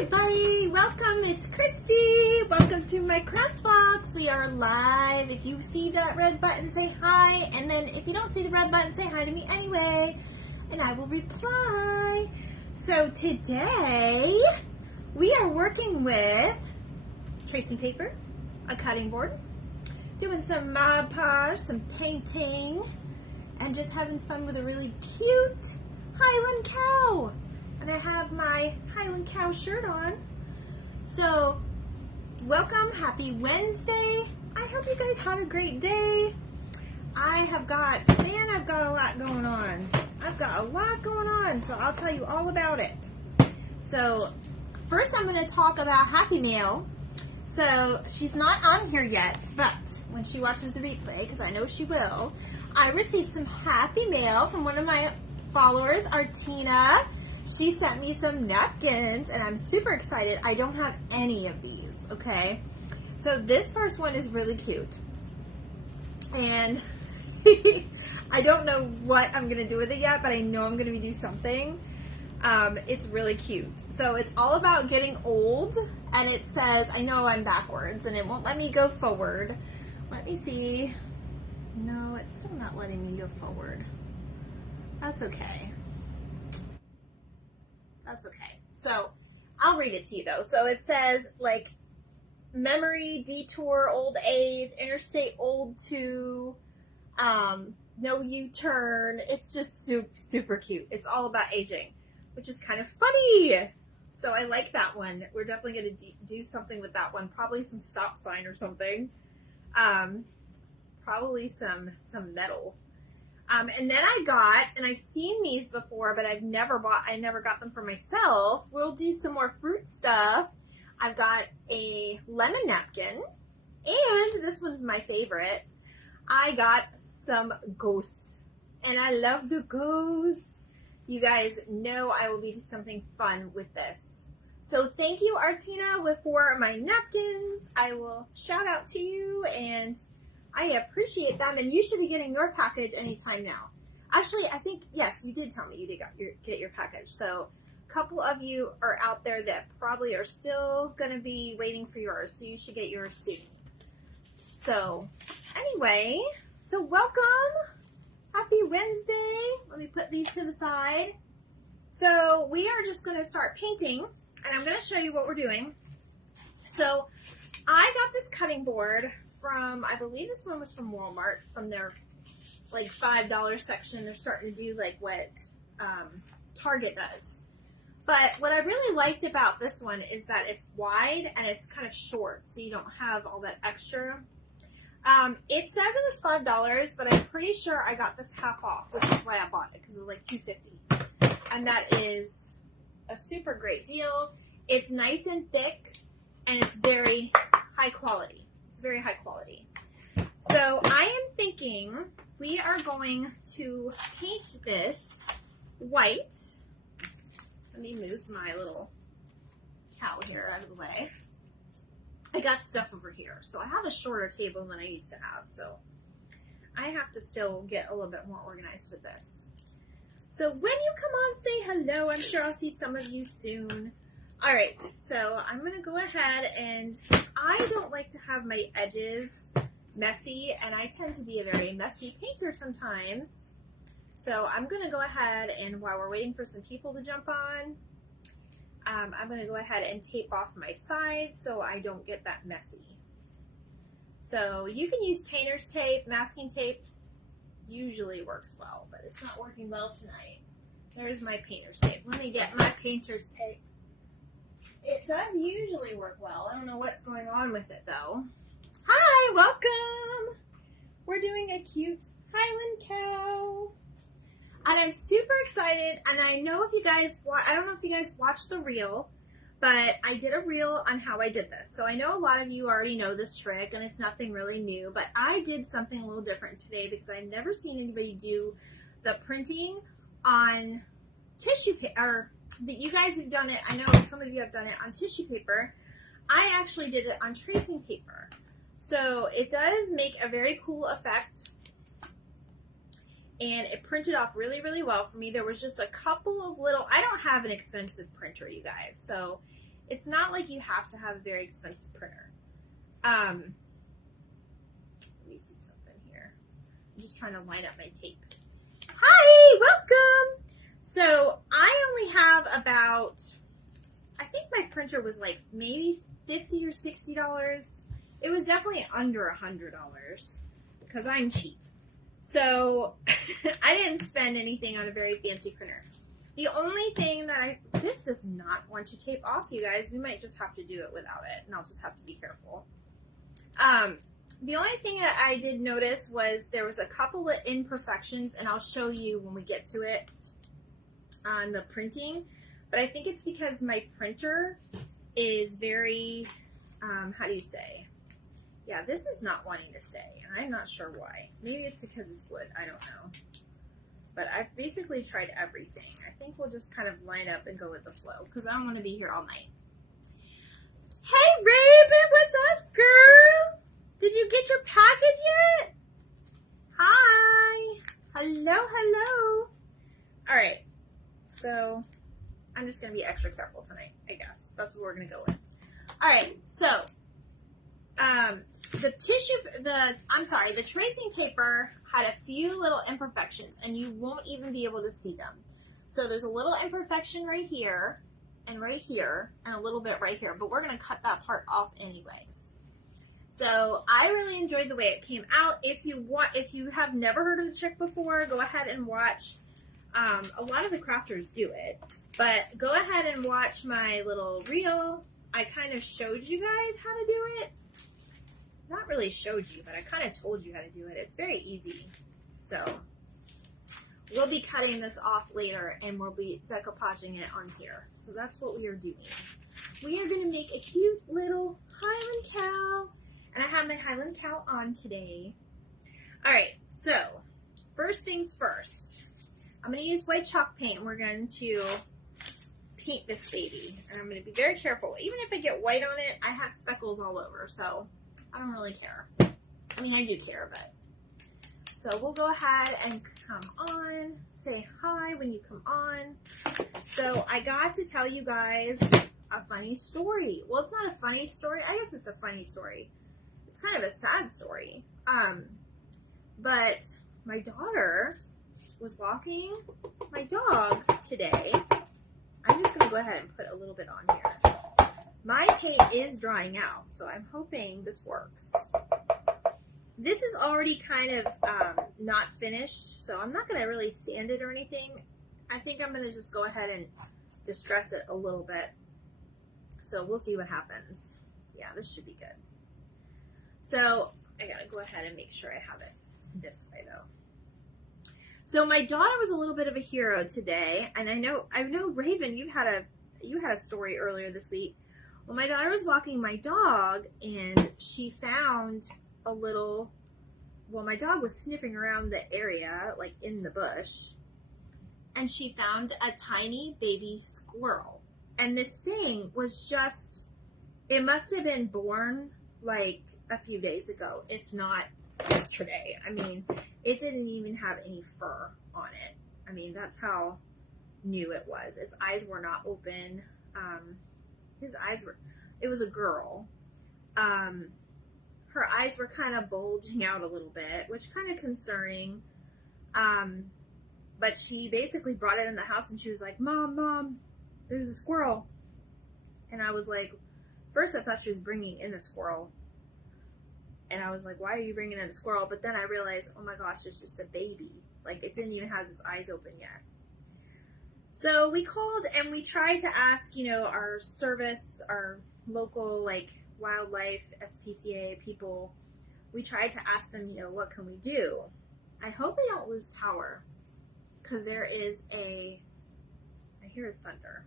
everybody, welcome. It's Christy. Welcome to my craft box. We are live. If you see that red button, say hi, and then if you don't see the red button, say hi to me anyway, and I will reply. So today we are working with tracing paper, a cutting board, doing some Mod Podge, some painting, and just having fun with a really cute Highland cow. And I have my Highland cow shirt on. So, welcome, happy Wednesday. I hope you guys had a great day. I've got a lot going on. So I'll tell you all about it. So, first I'm going to talk about Happy Mail. So, she's not on here yet, but when she watches the replay, because I know she will, I received some Happy Mail from one of my followers, Artina. She sent me some napkins, and I'm super excited. I don't have any of these, okay? So this first one is really cute. And I don't know what I'm going to do with it yet, but I know I'm going to do something. It's really cute. So it's all about getting old, and it says, I know I'm backwards, and it won't let me go forward. Let me see. No, it's still not letting me go forward. That's okay. That's okay. So I'll read it to you though. So it says like memory, detour, old age, interstate old 2, no U-turn. It's just super cute. It's all about aging, which is kind of funny. So I like that one. We're definitely going to do something with that one. Probably some stop sign or something. Probably some metal. And then and I've seen these before, but I never got them for myself. We'll do some more fruit stuff. I've got a lemon napkin, and this one's my favorite. I got some ghosts, and I love the ghosts. You guys know I will be doing something fun with this. So thank you, Artina, for my napkins. I will shout out to you, and I appreciate them, and you should be getting your package anytime now. Actually, I think, yes, you did tell me you did get your package. So a couple of you are out there that probably are still going to be waiting for yours, so you should get yours soon. So anyway, so welcome. Happy Wednesday. Let me put these to the side. So we are just going to start painting, and I'm going to show you what we're doing. So I got this cutting board from, I believe this one was from Walmart, from their like $5 section. They're starting to do like what Target does. But what I really liked about this one is that it's wide and it's kind of short, so you don't have all that extra. It says it was $5, but I'm pretty sure I got this half off, which is why I bought it, because it was like $2.50. And that is a super great deal. It's nice and thick, and it's very high quality. Very high quality. So I am thinking we are going to paint this white. Let me move my little cow here out of the way. I got stuff over here. So I have a shorter table than I used to have. So I have to still get a little bit more organized with this. So when you come on, say hello. I'm sure I'll see some of you soon. All right, so I'm going to go ahead, and I don't like to have my edges messy, and I tend to be a very messy painter sometimes. So I'm going to go ahead, and while we're waiting for some people to jump on, I'm going to go ahead and tape off my sides so I don't get that messy. So you can use painter's tape, masking tape usually works well, but it's not working well tonight. There's my painter's tape. Let me get my painter's tape. It does usually work well. I don't know what's going on with it though. Hi, welcome. We're doing a cute Highland cow. And I'm super excited. And I know if you guys, I don't know if you guys watched the reel, but I did a reel on how I did this. So I know a lot of you already know this trick and it's nothing really new, but I did something a little different today because I've never seen anybody do the printing on tissue paper. That you guys have done it, I know some of you have done it on tissue paper. I actually did it on tracing paper. So it does make a very cool effect. And it printed off really, really well for me. There was just a couple of little, I don't have an expensive printer, you guys. So It's not like you have to have a very expensive printer. Let me see something here. I'm just trying to line up my tape. Hi, welcome. So I only have about, I think my printer was like maybe $50 or $60. It was definitely under $100 because I'm cheap. So I didn't spend anything on a very fancy printer. The only thing that this does not want to tape off, you guys. We might just have to do it without it, and I'll just have to be careful. The only thing that I did notice was there was a couple of imperfections, and I'll show you when we get to it on the printing. But I think it's because my printer is very, how do you say? Yeah, this is not wanting to stay, and I'm not sure why. Maybe it's because it's wood. I don't know. But I've basically tried everything. I think we'll just kind of line up and go with the flow because I don't want to be here all night. Hey, Raven, what's up, girl? Did you get your package yet? Hi. Hello, hello. All right. So I'm just going to be extra careful tonight, I guess. That's what we're going to go with. All right. So the tracing paper had a few little imperfections, and you won't even be able to see them. So there's a little imperfection right here, and a little bit right here, but we're going to cut that part off anyways. So I really enjoyed the way it came out. If you have never heard of the trick before, go ahead and watch. A lot of the crafters do it, but go ahead and watch my little reel. I kind of showed you guys how to do it. Not really showed you, but I kind of told you how to do it. It's very easy. So we'll be cutting this off later, and we'll be decoupaging it on here. So that's what we are doing. We are going to make a cute little Highland cow, and I have my Highland cow on today. All right, so first things first. I'm going to use white chalk paint, and we're going to paint this baby. And I'm going to be very careful. Even if I get white on it, I have speckles all over, so I don't really care. I mean, I do care, but. So we'll go ahead and come on. Say hi when you come on. So I got to tell you guys a funny story. Well, it's not a funny story. I guess it's a funny story. It's kind of a sad story. But my daughter was walking my dog today. I'm just going to go ahead and put a little bit on here. My paint is drying out, so I'm hoping this works. This is already kind of not finished, so I'm not going to really sand it or anything. I think I'm going to just go ahead and distress it a little bit. So we'll see what happens. Yeah, this should be good. So I got to go ahead and make sure I have it this way, though. So my daughter was a little bit of a hero today, and I know Raven, you had a story earlier this week. Well, my daughter was walking my dog, and she found a little, well, my dog was sniffing around the area, like in the bush, and she found a tiny baby squirrel. And this thing was just, it must have been born like a few days ago, if not yesterday. I mean, it didn't even have any fur on it. I mean, that's how new it was. Its eyes were not open. His eyes were, it was a girl. Her eyes were kind of bulging out a little bit, which kind of concerning. But she basically brought it in the house, and she was like, Mom, there's a squirrel. And I was like, first I thought she was bringing in a squirrel. And I was like, why are you bringing in a squirrel? But then I realized, oh my gosh, it's just a baby. Like, it didn't even have its eyes open yet. So we called and we tried to ask, our service, our local, like, wildlife, SPCA people. We tried to ask them, what can we do? I hope we don't lose power, because there is I hear thunder.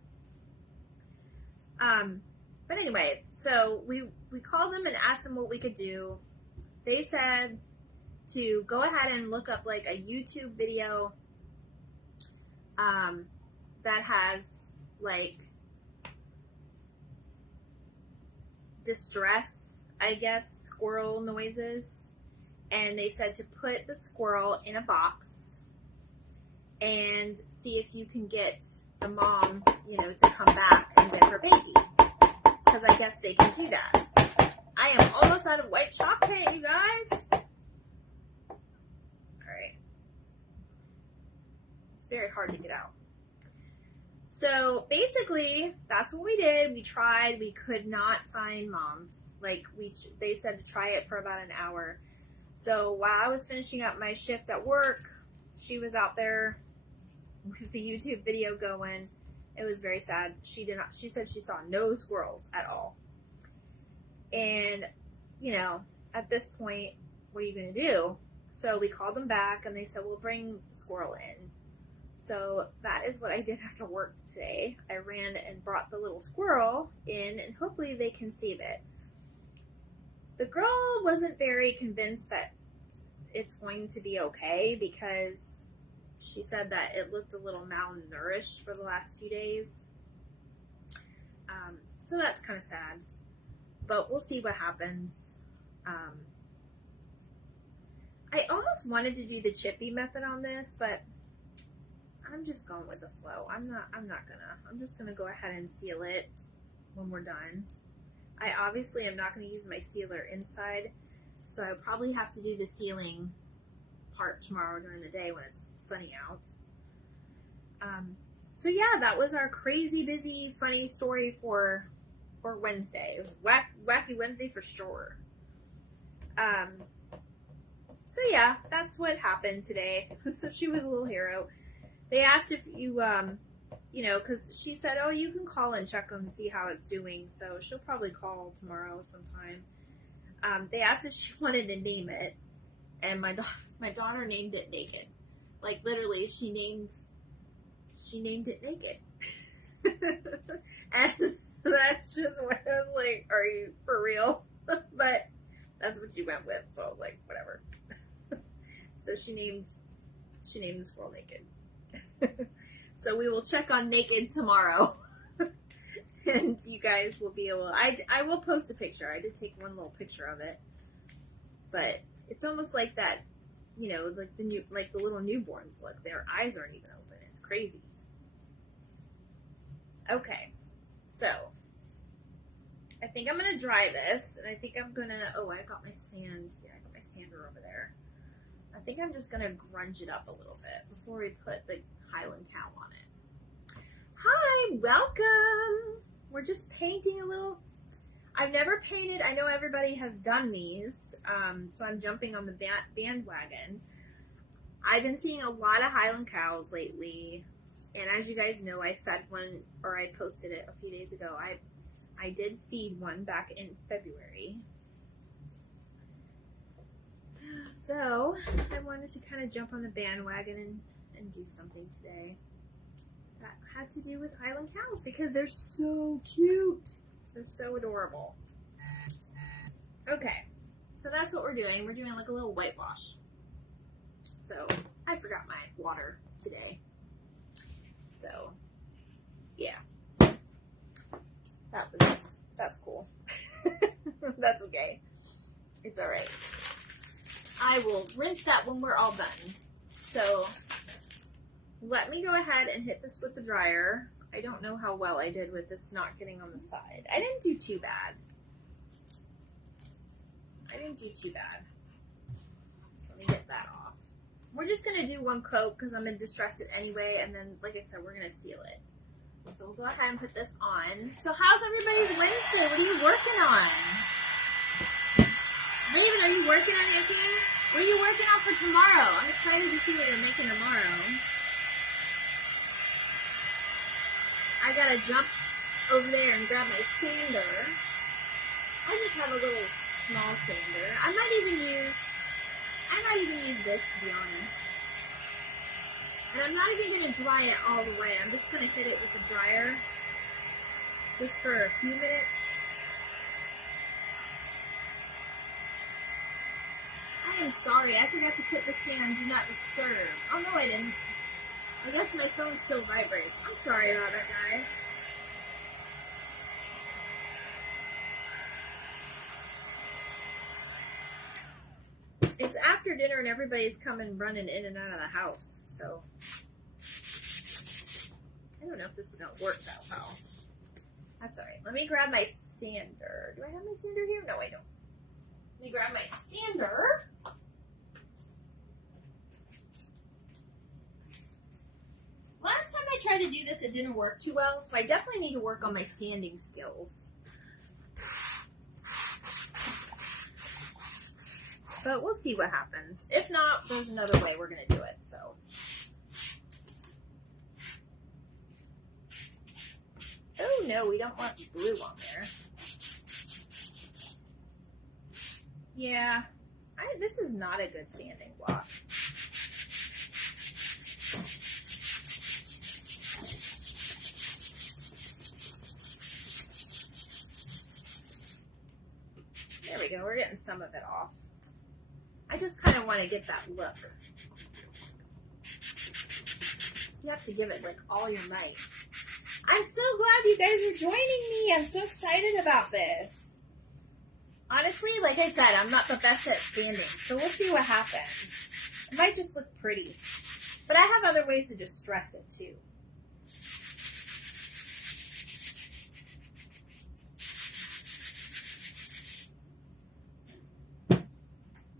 But anyway, so we called them and asked them what we could do. They said to go ahead and look up like a YouTube video that has like distress, I guess, squirrel noises. And they said to put the squirrel in a box and see if you can get the mom, to come back and get her baby. guess they can do that. I am almost out of white chalk paint, you guys. Alright. It's very hard to get out. So basically, that's what we did. We tried. We could not find Mom. Like, they said to try it for about an hour. So while I was finishing up my shift at work, she was out there with the YouTube video going. It was very sad. She said she saw no squirrels at all. And, you know, at this point, what are you going to do? So we called them back and they said, we'll bring the squirrel in. So that is what I did after work today. I ran and brought the little squirrel in and hopefully they can save it. The girl wasn't very convinced that it's going to be okay because she said that it looked a little malnourished for the last few days. So that's kind of sad. But we'll see what happens. I almost wanted to do the chippy method on this, but I'm just going with the flow. I'm just gonna go ahead and seal it when we're done. I obviously am not gonna use my sealer inside, so I'll probably have to do the sealing part tomorrow during the day when it's sunny out. So yeah, that was our crazy, busy, funny story for Wednesday. It was wacky Wednesday for sure. So yeah, that's what happened today. So she was a little hero. They asked if you, you know, because she said, oh, you can call and check and see how it's doing. So she'll probably call tomorrow sometime. They asked if she wanted to name it. And my daughter named it Naked. Like literally, she named it Naked. And that's just what I was like, are you for real? But that's what she went with, so I was like, whatever. So she named the squirrel Naked. So we will check on Naked tomorrow. And you guys will be able, I will post a picture. I did take one little picture of it. But it's almost like that, you know, like the little newborns look. Their eyes aren't even open. It's crazy. Okay. So I think I'm going to dry this, and I think I'm going to, oh, I got my sand. Yeah, I got my sander over there. I think I'm just going to grunge it up a little bit before we put the Highland cow on it. Hi, welcome. We're just painting a little. I've never painted. I know everybody has done these, so I'm jumping on the bandwagon. I've been seeing a lot of Highland cows lately, and as you guys know, I fed one, or I posted it a few days ago. I did feed one back in February. So I wanted to kind of jump on the bandwagon and do something today that had to do with Highland cows because they're so cute. They're so adorable. Okay, so that's what we're doing. We're doing like a little whitewash. So I forgot my water today. So yeah, that's cool. That's okay. It's all right. I will rinse that when we're all done. So let me go ahead and hit this with the dryer. I don't know how well I did with this not getting on the side. I didn't do too bad. So let me get that off. We're just going to do one coat because I'm going to distress it anyway. And then, like I said, we're going to seal it. So we'll go ahead and put this on. So how's everybody's Wednesday? What are you working on? Raven, are you working on anything? What are you working on for tomorrow? I'm excited to see what you're making tomorrow. I gotta jump over there and grab my sander. I just have a little small sander. I might even use this, to be honest. And I'm not even gonna dry it all the way. I'm just gonna hit it with the dryer just for a few minutes. I am sorry, I forgot to put this thing on Do Not Disturb. Oh no, I didn't. I guess my phone still vibrates. I'm sorry about that, guys. It's after dinner and everybody's coming running in and out of the house, so I don't know if this is gonna work that well. That's all right. Let me grab my sander. Do I have my sander here? No, I don't. Let me grab my sander. Last time I tried to do this, it didn't work too well, so I definitely need to work on my sanding skills. But we'll see what happens. If not, there's another way we're going to do it, so. Oh no, we don't want blue on there. Yeah, this is not a good sanding block. There we go, we're getting some of it off. I just kind of want to get that look. You have to give it like all your might. I'm so glad you guys are joining me. I'm so excited about this. Honestly, like I said, I'm not the best at sanding, so we'll see what happens. It might just look pretty. But I have other ways to distress it too.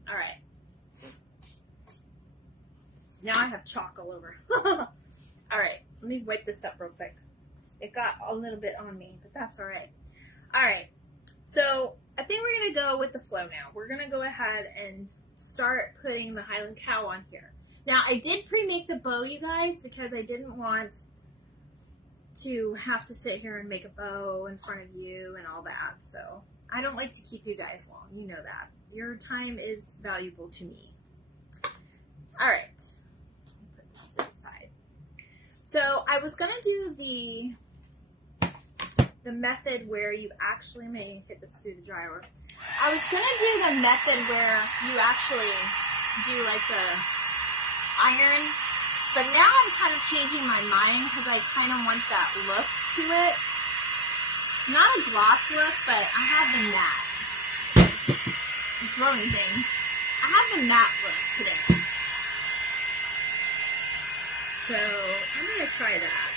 All right. Now I have chalk all over. All right, let me wipe this up real quick. It got a little bit on me, but that's all right. All right, so I think we're gonna go with the flow now. We're gonna go ahead and start putting the Highland cow on here. Now, I did pre-make the bow, you guys, because I didn't want to have to sit here and make a bow in front of you and all that. So I don't like to keep you guys long. You know that. Your time is valuable to me. All right. Put this to the side. So I was going to do the method where you actually may hit this through the dryer. I was going to do the method where you actually do like the iron, but now I'm kind of changing my mind because I kind of want that look to it. Not a gloss look, but I have the matte. I'm throwing things. I have the matte look today. So I'm going to try that.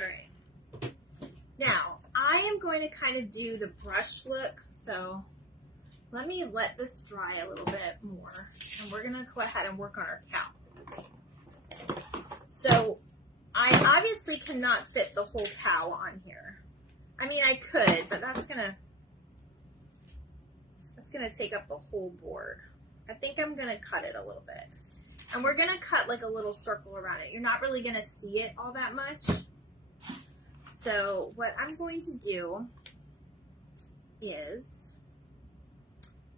Alright. Now, I am going to kind of do the brush look, so let me let this dry a little bit more, and we're going to go ahead and work on our cow. So, I obviously cannot fit the whole cow on here. I mean, I could, but that's gonna take up the whole board. I think I'm gonna cut it a little bit. And we're gonna cut like a little circle around it. You're not really gonna see it all that much. So what I'm going to do is,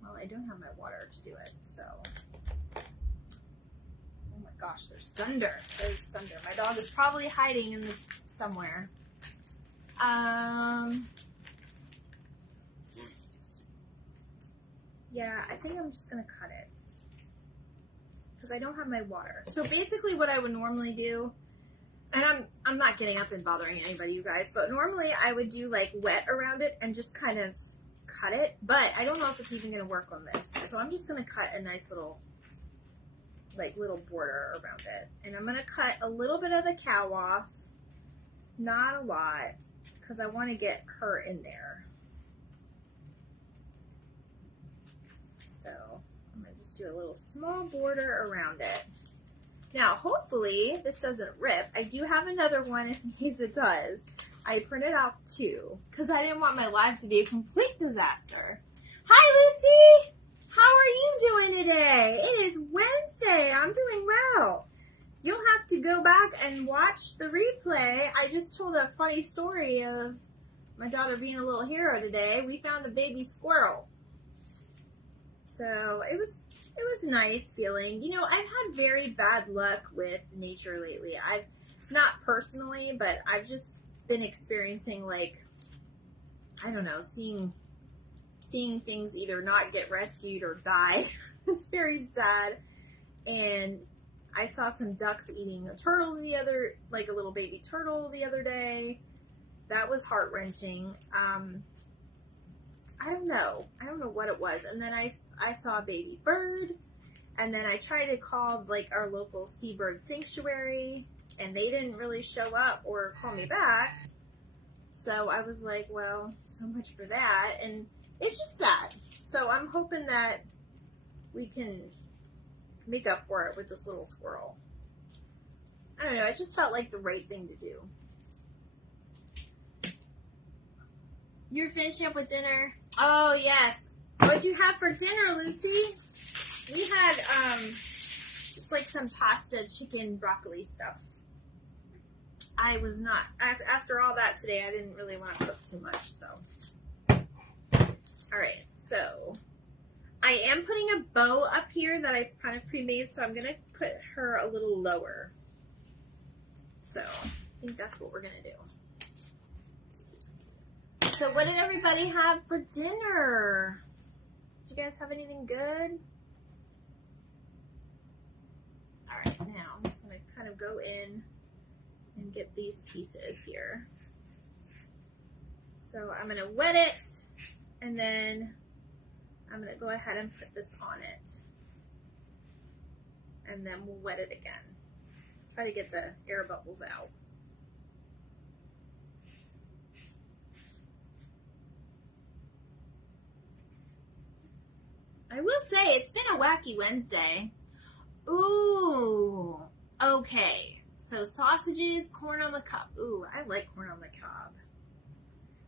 well, I don't have my water to do it, so. Oh my gosh, there's thunder. There's thunder. My dog is probably hiding in somewhere. Yeah, I think I'm just gonna cut it because I don't have my water. So basically what I would normally do, and I'm not getting up and bothering anybody, you guys, but normally I would do like wet around it and just kind of cut it, but I don't know if it's even gonna work on this. So I'm just gonna cut a nice little border around it. And I'm gonna cut a little bit of the cow off, not a lot, because I want to get her in there. So I'm going to just do a little small border around it. Now, hopefully this doesn't rip. I do have another one in case it does. I printed out two because I didn't want my live to be a complete disaster. Hi, Lucy! How are you doing today? It is Wednesday. I'm doing well. You'll have to go back and watch the replay. I just told a funny story of my daughter being a little hero today. We found a baby squirrel. So it was nice feeling. You know, I've had very bad luck with nature lately. Not personally, but I've just been experiencing, like, I don't know, seeing things either not get rescued or die. It's very sad. And I saw some ducks eating a turtle like a little baby turtle the other day. That was heart-wrenching. I don't know what it was. And then I saw a baby bird. And then I tried to call like our local seabird sanctuary, and they didn't really show up or call me back. So I was like, well, so much for that. And it's just sad. So I'm hoping that we can make up for it with this little squirrel. I don't know. It just felt like the right thing to do. You're finishing up with dinner? Oh, yes. What'd you have for dinner, Lucy? We had just like some pasta, chicken, broccoli stuff. I was not, after all that today, I didn't really want to cook too much, so. All right, so I am putting a bow up here that I kind of pre-made, so I'm going to put her a little lower. So I think that's what we're going to do. So what did everybody have for dinner? Did you guys have anything good? All right, now I'm just going to kind of go in and get these pieces here. So I'm going to wet it, and then I'm going to go ahead and put this on it. And then we'll wet it again. Try to get the air bubbles out. I will say, it's been a wacky Wednesday. Ooh, okay. So sausages, corn on the cob. Ooh, I like corn on the cob.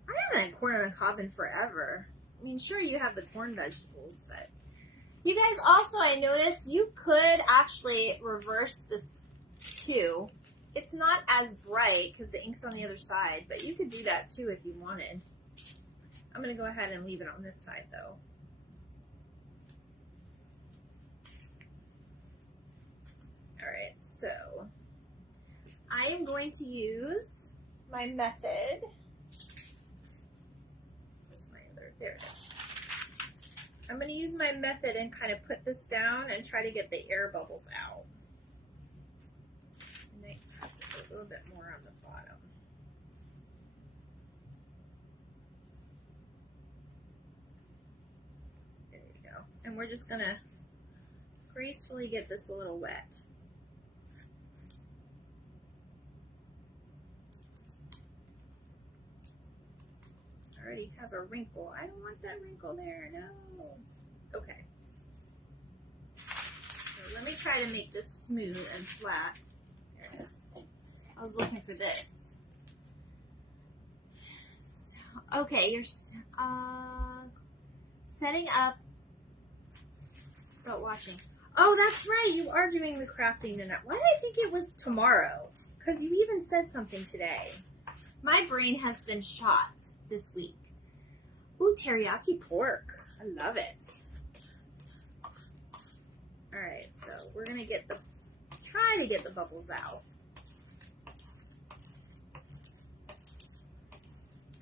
I haven't had corn on the cob in forever. I mean, sure, you have the corn vegetables, but you guys also, I noticed, you could actually reverse this too. It's not as bright because the ink's on the other side, but you could do that too if you wanted. I'm going to go ahead and leave it on this side though. All right, so I am going to use my method. Where's my other? There it is. I'm going to use my method and kind of put this down and try to get the air bubbles out. And I have to put a little bit more on the bottom. There you go. And we're just going to gracefully get this a little wet. I already have a wrinkle. I don't want that wrinkle there. No. Okay. So let me try to make this smooth and flat. There it is. I was looking for this. So, okay, you're setting up. About watching. Oh, that's right. You are doing the crafting tonight. Why did I think it was tomorrow? Because you even said something today. My brain has been shot this week. Ooh, teriyaki pork. I love it. All right, so we're gonna try to get the bubbles out.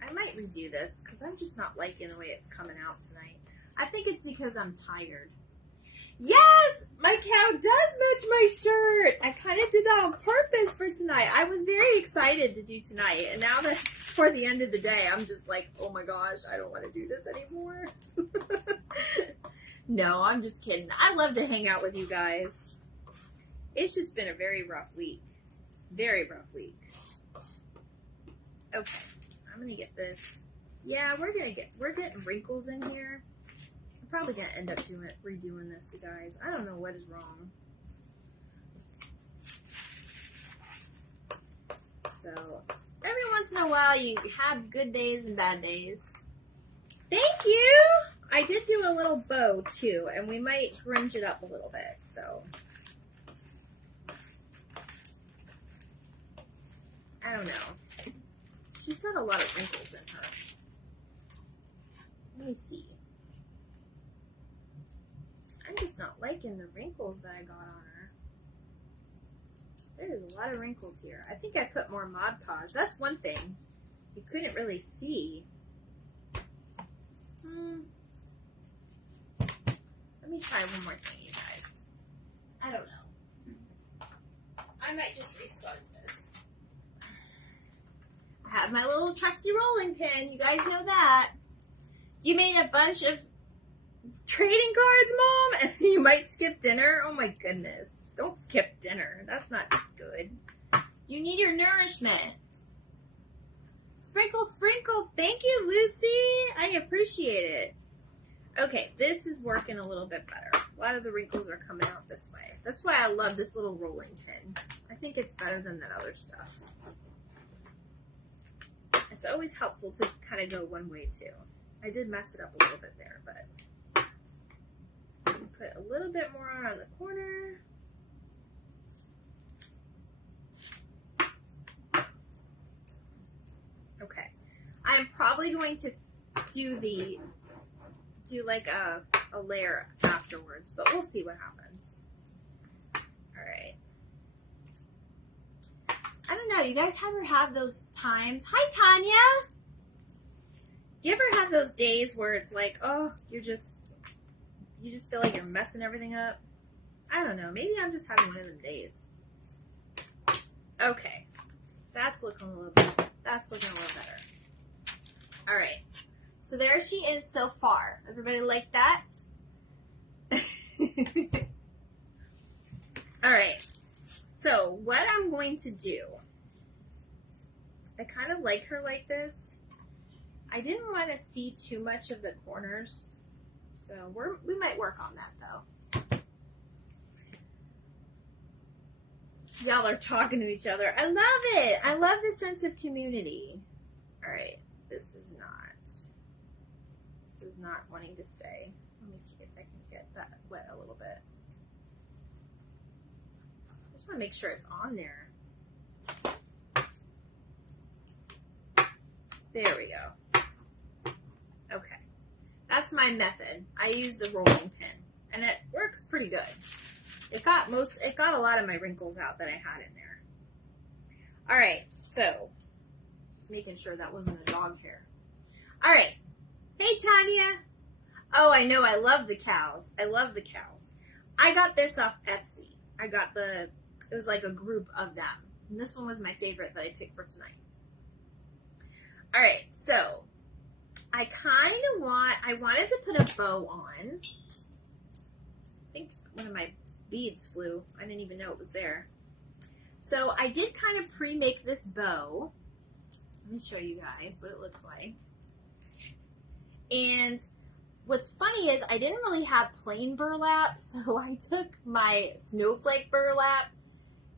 I might redo this because I'm just not liking the way it's coming out tonight. I think it's because I'm tired. Yes, my cow does match my shirt. I kind of did that on purpose for tonight. I was very excited to do tonight, and now that it's toward the end of the day, I'm just like, oh my gosh, I don't want to do this anymore. No, I'm just kidding. I love to hang out with you guys. It's just been a very rough week. Very rough week. Okay, I'm gonna get this. Yeah, we're getting wrinkles in here. I'm probably gonna end up redoing this, you guys. I don't know what is wrong. So every once in a while you have good days and bad days. Thank you! I did do a little bow too, and we might grunge it up a little bit, so. I don't know. She's got a lot of wrinkles in her. Let me see. I'm just not liking the wrinkles that I got on her. There's a lot of wrinkles here. I think I put more Mod Podge. That's one thing you couldn't really see. Let me try one more thing, you guys. I don't know. I might just restart this. I have my little trusty rolling pin. You guys know that. You made a bunch of Trading cards, Mom? And you might skip dinner? Oh my goodness. Don't skip dinner. That's not good. You need your nourishment. Sprinkle, sprinkle. Thank you, Lucy. I appreciate it. Okay, this is working a little bit better. A lot of the wrinkles are coming out this way. That's why I love this little rolling pin. I think it's better than that other stuff. It's always helpful to kind of go one way too. I did mess it up a little bit there, but put a little bit more on the corner. Okay, I'm probably going to do like a layer afterwards, but we'll see what happens. All right. I don't know. You guys ever have those times? Hi, Tanya. You ever have those days where it's like, oh, you just feel like you're messing everything up? I don't know. Maybe I'm just having one of them days. Okay. That's looking a little better. That's looking a little better. All right. So there she is so far. Everybody like that? All right. So what I'm going to do, I kind of like her like this. I didn't want to see too much of the corners, so we might work on that though. Y'all are talking to each other. I love it. I love the sense of community. All right, this is not wanting to stay. Let me see if I can get that wet a little bit. I just want to make sure it's on there. There we go. Okay. That's my method. I use the rolling pin and it works pretty good. It got a lot of my wrinkles out that I had in there. All right. So just making sure that wasn't a dog hair. All right. Hey, Tanya. Oh, I know. I love the cows. I love the cows. I got this off Etsy. It was like a group of them. And this one was my favorite that I picked for tonight. All right, so I wanted to put a bow on. I think one of my beads flew. I didn't even know it was there. So I did kind of pre-make this bow. Let me show you guys what it looks like. And what's funny is I didn't really have plain burlap, so I took my snowflake burlap,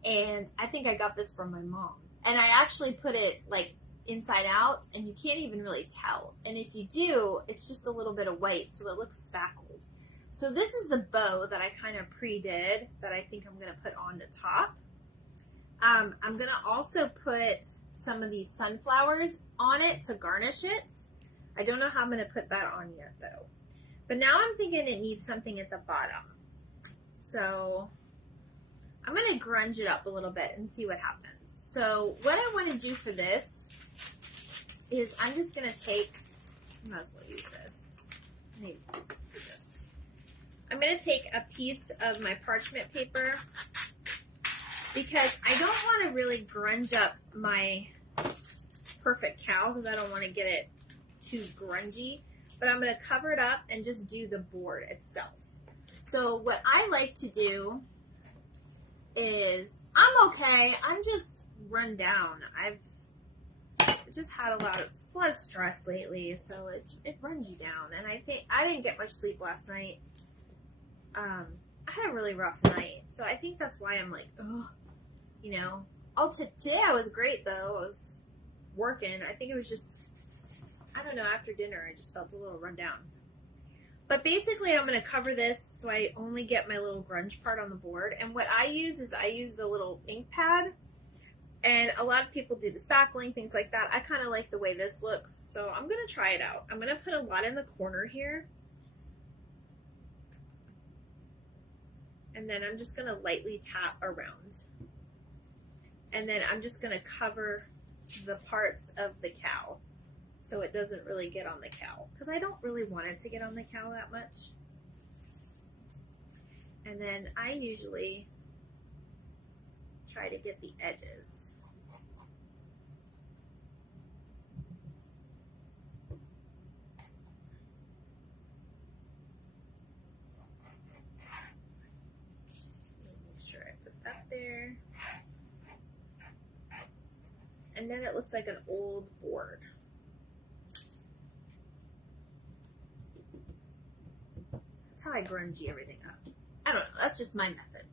and I think I got this from my mom. And I actually put it like inside out, and you can't even really tell. And if you do, it's just a little bit of white, so it looks spackled. So this is the bow that I kind of pre-did that I think I'm going to put on the top. I'm going to also put some of these sunflowers on it to garnish it. I don't know how I'm going to put that on yet though. But now I'm thinking it needs something at the bottom. So I'm going to grunge it up a little bit and see what happens. So what I want to do for this is I'm just going to take, I might as well use this. I need to do this. I'm going to take a piece of my parchment paper because I don't want to really grunge up my perfect cow because I don't want to get it too grungy. But I'm going to cover it up and just do the board itself. So what I like to do is, I'm okay. I'm just run down. I've just had a lot of stress lately, so it runs you down. And I think I didn't get much sleep last night. I had a really rough night, so I think that's why I'm like, ugh, you know. Today I was great though. I was working. I think it was just, I don't know, after dinner I just felt a little run down. But basically I'm going to cover this so I only get my little grunge part on the board. And what I use is I use the little ink pad. And a lot of people do the spackling, things like that. I kind of like the way this looks. So I'm going to try it out. I'm going to put a lot in the corner here. And then I'm just going to lightly tap around. And then I'm just going to cover the parts of the cow, so it doesn't really get on the cow, because I don't really want it to get on the cow that much. And then I usually try to get the edges. there. And then it looks like an old board. That's how I grungy everything up. I don't know, that's just my method.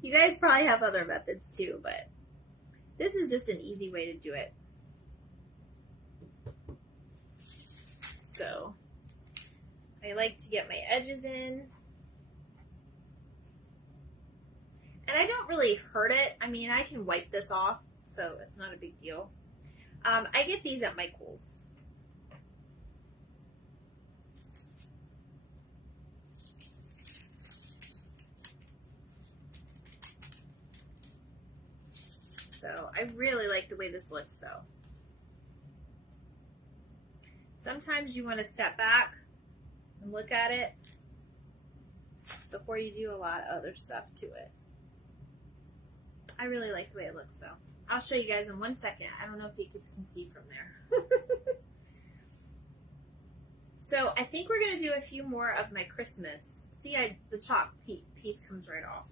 You guys probably have other methods too, but this is just an easy way to do it. So I like to get my edges in. And I don't really hurt it. I mean, I can wipe this off, so it's not a big deal. I get these at Michael's. So I really like the way this looks though. Sometimes you want to step back and look at it before you do a lot of other stuff to it. I really like the way it looks though. I'll show you guys in 1 second. I don't know if you guys can see from there. So I think we're going to do a few more of my Christmas. See, the chalk piece comes right off.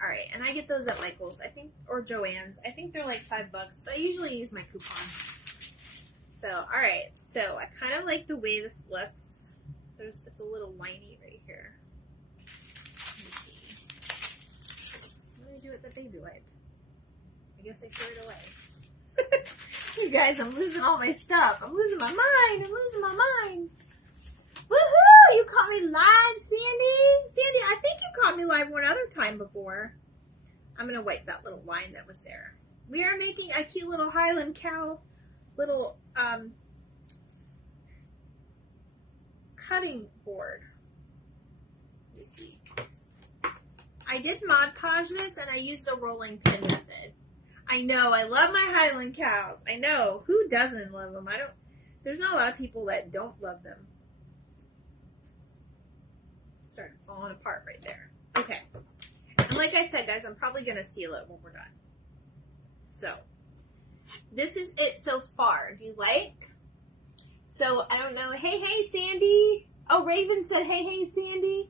All right, and I get those at Michael's, I think, or Joann's. I think they're like $5, but I usually use my coupon. So, all right, so I kind of like the way this looks. It's a little whiny right here. Let me see. What do I do with the baby wipe? I guess I threw it away. You guys, I'm losing all my stuff. I'm losing my mind. I'm losing my mind. Woohoo! You caught me live, Sandy. Sandy, I think you caught me live one other time before. I'm going to wipe that little wine that was there. We are making a cute little Highland cow little cutting board. Let me see. I did Mod Podge this and I used the rolling pin method. I know, I love my Highland cows. I know, who doesn't love them? There's not a lot of people that don't love them. Started falling apart right there. Okay. And like I said, guys, I'm probably going to seal it when we're done. So, this is it so far. Do you like? So, I don't know. Hey, Sandy. Oh, Raven said, hey, Sandy.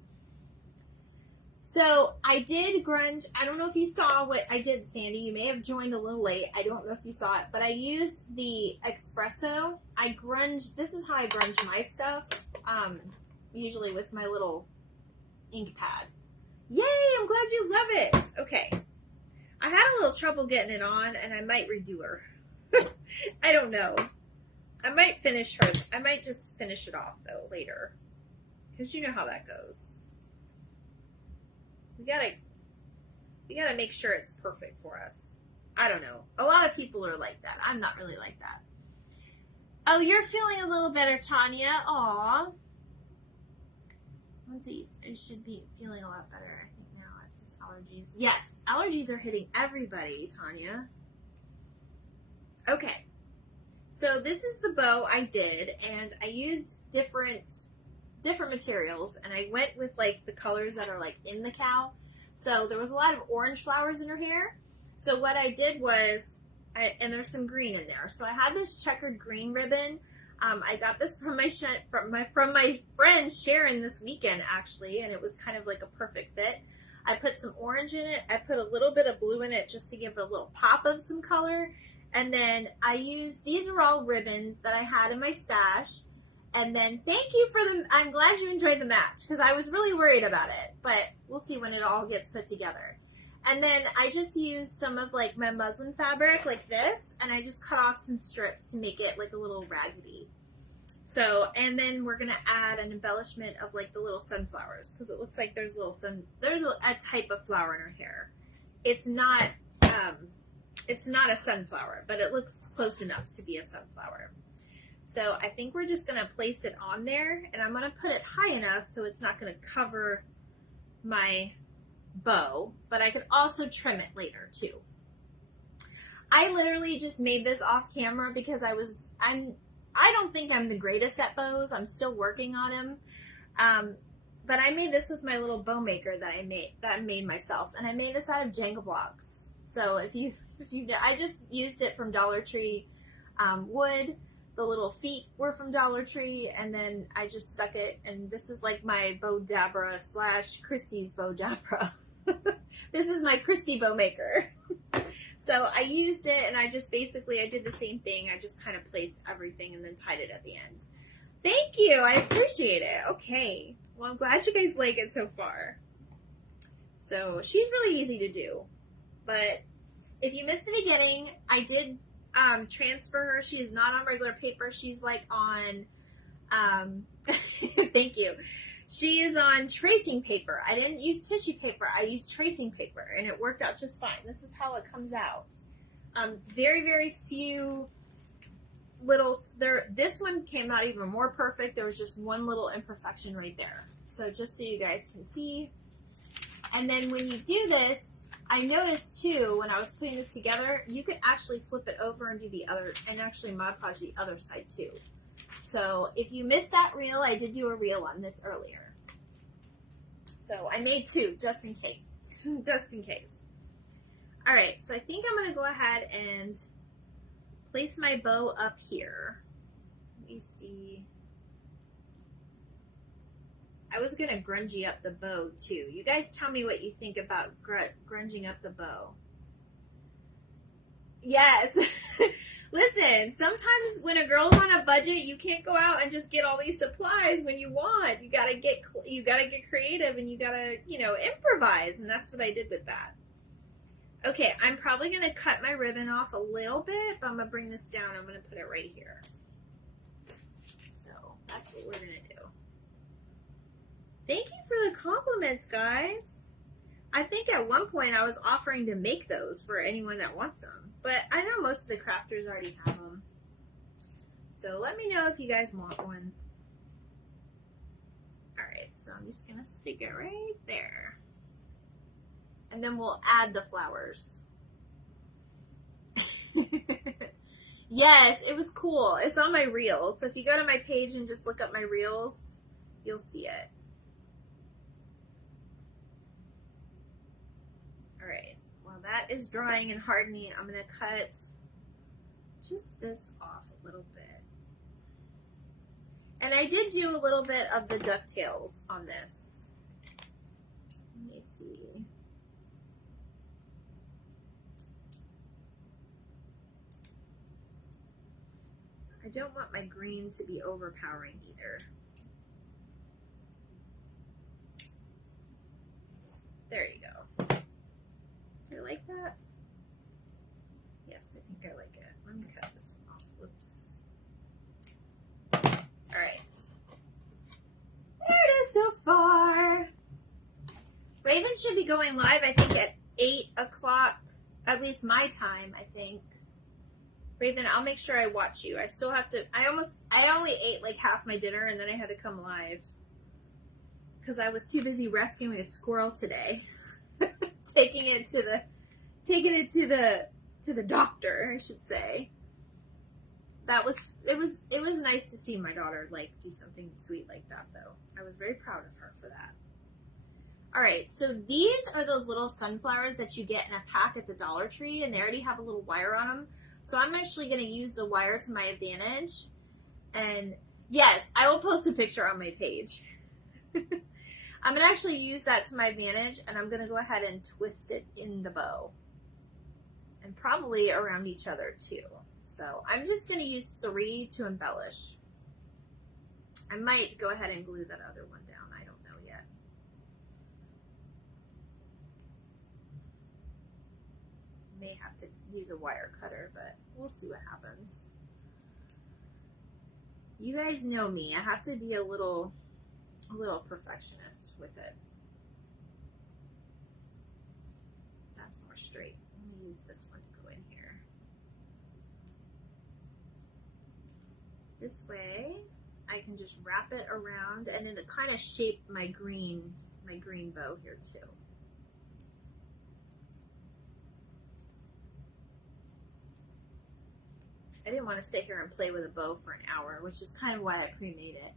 So, I did grunge. I don't know if you saw what I did, Sandy. You may have joined a little late. I don't know if you saw it. But I used the espresso. I grunge. This is how I grunge my stuff. Usually with my little ink pad. Yay! I'm glad you love it. Okay. I had a little trouble getting it on, and I might redo her. I don't know. I might finish her. I might just finish it off, though, later. Because you know how that goes. We gotta make sure it's perfect for us. I don't know. A lot of people are like that. I'm not really like that. Oh, you're feeling a little better, Tanya. Aw. I should be feeling a lot better. I think now it's just allergies. Yes, allergies are hitting everybody, Tanya. Okay. So this is the bow I did, and I used different materials, and I went with like the colors that are like in the cow. So there was a lot of orange flowers in her hair. So what I did was, and there's some green in there. So I had this checkered green ribbon. I got this from my friend Sharon this weekend actually, and it was kind of like a perfect fit. I put some orange in it. I put a little bit of blue in it just to give it a little pop of some color. And then I used, these are all ribbons that I had in my stash. And then thank you for them. I'm glad you enjoyed the match because I was really worried about it, but we'll see when it all gets put together. And then I just used some of like my muslin fabric like this, and I just cut off some strips to make it like a little raggedy. So, and then we're going to add an embellishment of like the little sunflowers because it looks like there's a type of flower in her hair. It's not a sunflower, but it looks close enough to be a sunflower. So I think we're just going to place it on there, and I'm going to put it high enough so it's not going to cover my bow, but I could also trim it later too. I literally just made this off camera because I don't think I'm the greatest at bows. I'm still working on them. But I made this with my little bow maker that I made myself, and I made this out of Jenga blocks. So I just used it from Dollar Tree wood. The little feet were from Dollar Tree, and then I just stuck it, and this is like my Bow Dabra / Christie's Bow Dabra. This is my Christy bow maker. So I used it and I just basically, I did the same thing. I just kind of placed everything and then tied it at the end. Thank you. I appreciate it. Okay. Well, I'm glad you guys like it so far. So she's really easy to do. But if you missed the beginning, I did transfer her. She is not on regular paper. She's like on, thank you. She is on tracing paper. I didn't use tissue paper. I used tracing paper, and it worked out just fine. This is how it comes out. Very, very few little, this one came out even more perfect. There was just one little imperfection right there. So just so you guys can see. And then when you do this, I noticed too, when I was putting this together, you could actually flip it over and do the other, and actually Mod Podge the other side too. So if you missed that reel, I did do a reel on this earlier. So I made two, just in case. Just in case. All right, so I think I'm going to go ahead and place my bow up here. Let me see. I was going to grungy up the bow too. You guys tell me what you think about grunging up the bow. Yes. Listen, sometimes when a girl's on a budget, you can't go out and just get all these supplies when you want. You gotta get creative, and you gotta, improvise. And that's what I did with that. Okay, I'm probably gonna cut my ribbon off a little bit, but I'm gonna bring this down. I'm gonna put it right here. So that's what we're gonna do. Thank you for the compliments, guys. I think at one point I was offering to make those for anyone that wants them. But I know most of the crafters already have them. So let me know if you guys want one. Alright, so I'm just going to stick it right there. And then we'll add the flowers. Yes, it was cool. It's on my reels. So if you go to my page and just look up my reels, you'll see it. Alright. That is drying and hardening. I'm going to cut just this off a little bit. And I did do a little bit of the ducktails on this. Let me see. I don't want my green to be overpowering either. There you go. You like that? Yes, I think I like it. Let me cut this one off. Whoops. Alright. There it is so far. Raven should be going live, I think, at 8 o'clock, at least my time, I think. Raven, I'll make sure I watch you. I still have to, I only ate like half my dinner and then I had to come live. Because I was too busy rescuing a squirrel today. Taking it to the doctor, I should say. It was nice to see my daughter like do something sweet like that though. I was very proud of her for that. All right, so these are those little sunflowers that you get in a pack at the Dollar Tree, and they already have a little wire on them. So I'm actually going to use the wire to my advantage. And yes, I will post a picture on my page. I'm going to actually use that to my advantage, and I'm going to go ahead and twist it in the bow. And probably around each other too. So I'm just going to use 3 to embellish. I might go ahead and glue that other one down. I don't know yet. May have to use a wire cutter, but we'll see what happens. You guys know me. I have to be a little perfectionist with it. That's more straight. Let me use this one to go in here. This way, I can just wrap it around, and it'll kind of shape my green bow here too. I didn't want to sit here and play with a bow for an hour, which is kind of why I pre-made it.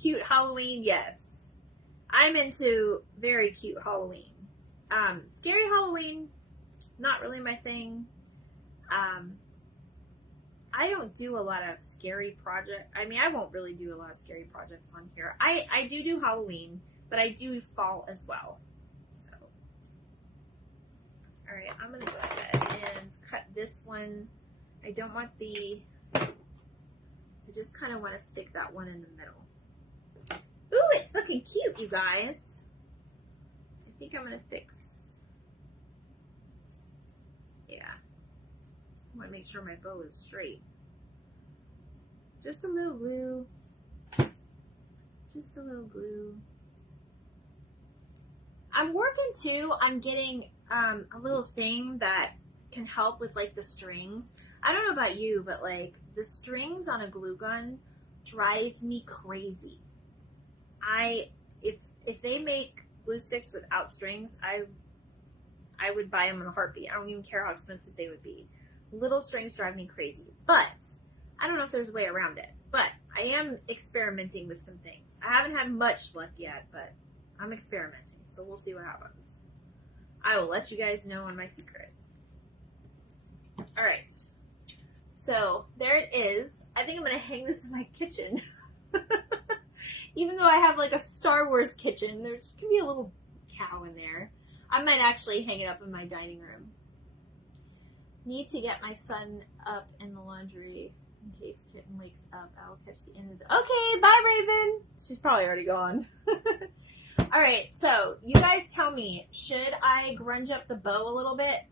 Cute Halloween, yes. I'm into very cute Halloween. Scary Halloween, not really my thing. I don't do a lot of scary projects. I mean, I won't really do a lot of scary projects on here. I do Halloween, but I do fall as well. So, all right, I'm gonna go ahead and cut this one. I don't want I just kind of want to stick that one in the middle. Ooh, it's looking cute, you guys. I think I'm gonna fix, yeah. I want to make sure my bow is straight. Just a little glue. Just a little glue. I'm working too on getting a little thing that can help with like the strings. I don't know about you, but like the strings on a glue gun drive me crazy. If they make glue sticks without strings, I would buy them in a heartbeat. I don't even care how expensive they would be. Little strings drive me crazy, but I don't know if there's a way around it. But I am experimenting with some things. I haven't had much luck yet, but I'm experimenting, so we'll see what happens. I will let you guys know on my secret. All right, so there it is. I think I'm gonna hang this in my kitchen. Even though I have like a Star Wars kitchen, there can be a little cow in there. I might actually hang it up in my dining room. Need to get my son up in the laundry in case Kitten wakes up. I'll catch the end of the... Okay, bye, Raven. She's probably already gone. All right, so you guys tell me, should I grunge up the bow a little bit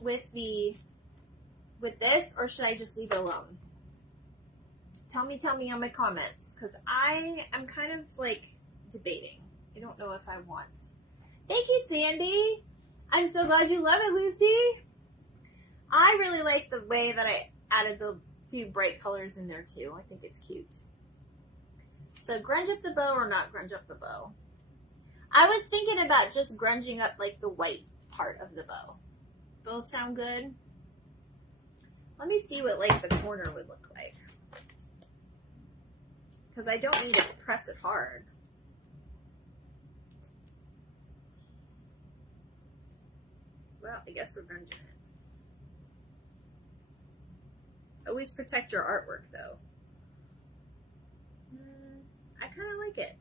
with this, or should I just leave it alone? Tell me on my comments, because I am kind of like debating. I don't know if I want. Thank you, Sandy. I'm so glad you love it, Lucy. I really like the way that I added the few bright colors in there too. I think it's cute. So grunge up the bow or not grunge up the bow? I was thinking about just grunging up like the white part of the bow. Both sound good? Let me see what like the corner would look like. Because I don't need to press it hard. Well, I guess we're grunging it. Always protect your artwork, though. I kind of like it.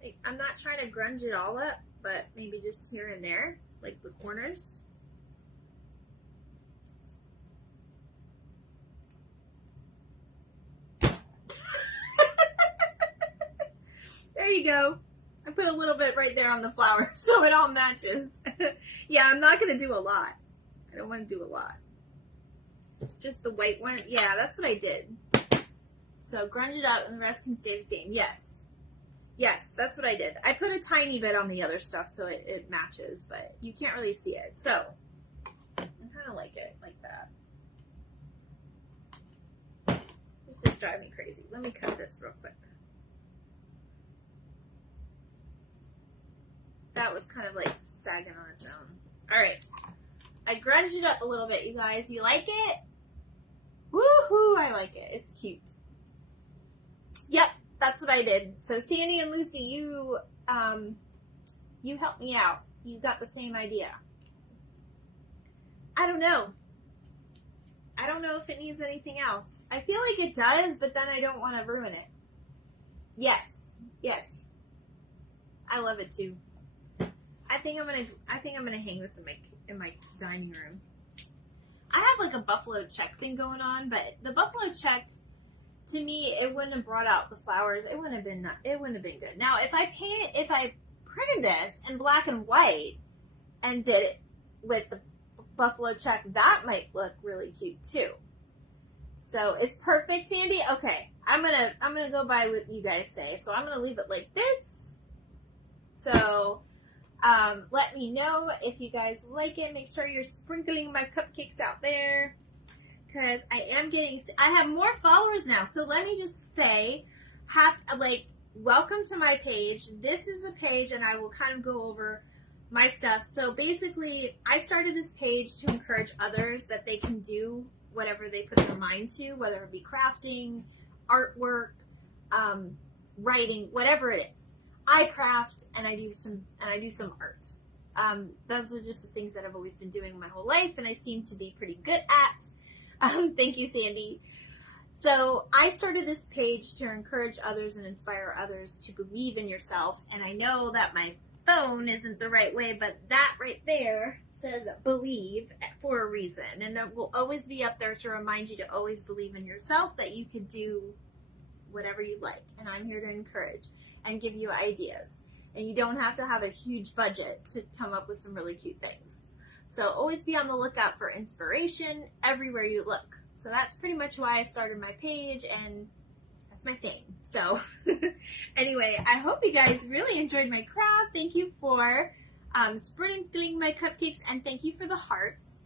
Like, I'm not trying to grunge it all up, but maybe just here and there, like the corners. There you go. I put a little bit right there on the flower so it all matches. Yeah, I'm not going to do a lot. I don't want to do a lot. Just the white one. Yeah, that's what I did. So grunge it up and the rest can stay the same. Yes. Yes, that's what I did. I put a tiny bit on the other stuff so it matches, but you can't really see it. So I kind of like it like that. This is driving me crazy. Let me cut this real quick. That was kind of like sagging on its own. All right. I grunged it up a little bit, you guys. You like it? Woohoo! I like it. It's cute. Yep, that's what I did. So Sandy and Lucy, you helped me out. You got the same idea. I don't know. I don't know if it needs anything else. I feel like it does, but then I don't want to ruin it. Yes. Yes. I love it too. I think I'm gonna hang this in my dining room. I have like a buffalo check thing going on, but the buffalo check, to me, it wouldn't have brought out the flowers. It wouldn't have been good. Now, if I printed this in black and white and did it with the buffalo check, that might look really cute too. So it's perfect, Sandy. Okay, I'm gonna go by what you guys say. So I'm gonna leave it like this. So. Let me know if you guys like it. Make sure you're sprinkling my cupcakes out there, because I have more followers now. So let me just say, welcome to my page. This is a page, and I will kind of go over my stuff. So basically, I started this page to encourage others that they can do whatever they put their mind to, whether it be crafting, artwork, writing, whatever it is. I craft and I do some art. Those are just the things that I've always been doing my whole life, and I seem to be pretty good at. Thank you, Sandy. So I started this page to encourage others and inspire others to believe in yourself. And I know that my phone isn't the right way, but that right there says believe for a reason. And it will always be up there to remind you to always believe in yourself, that you could do whatever you like. And I'm here to encourage and give you ideas. And you don't have to have a huge budget to come up with some really cute things. So always be on the lookout for inspiration everywhere you look. So that's pretty much why I started my page, and that's my thing. So anyway, I hope you guys really enjoyed my craft. Thank you for sprinkling my cupcakes, and thank you for the hearts.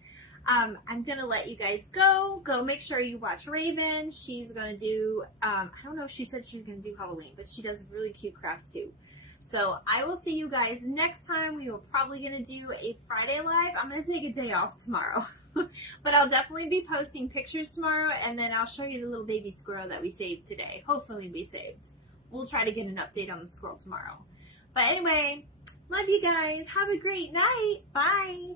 I'm going to let you guys go. Go make sure you watch Raven. She's going to do, I don't know if she said she's going to do Halloween, but she does really cute crafts too. So I will see you guys next time. We were probably going to do a Friday live. I'm going to take a day off tomorrow. But I'll definitely be posting pictures tomorrow, and then I'll show you the little baby squirrel that we saved today. Hopefully we saved. We'll try to get an update on the squirrel tomorrow. But anyway, love you guys. Have a great night. Bye.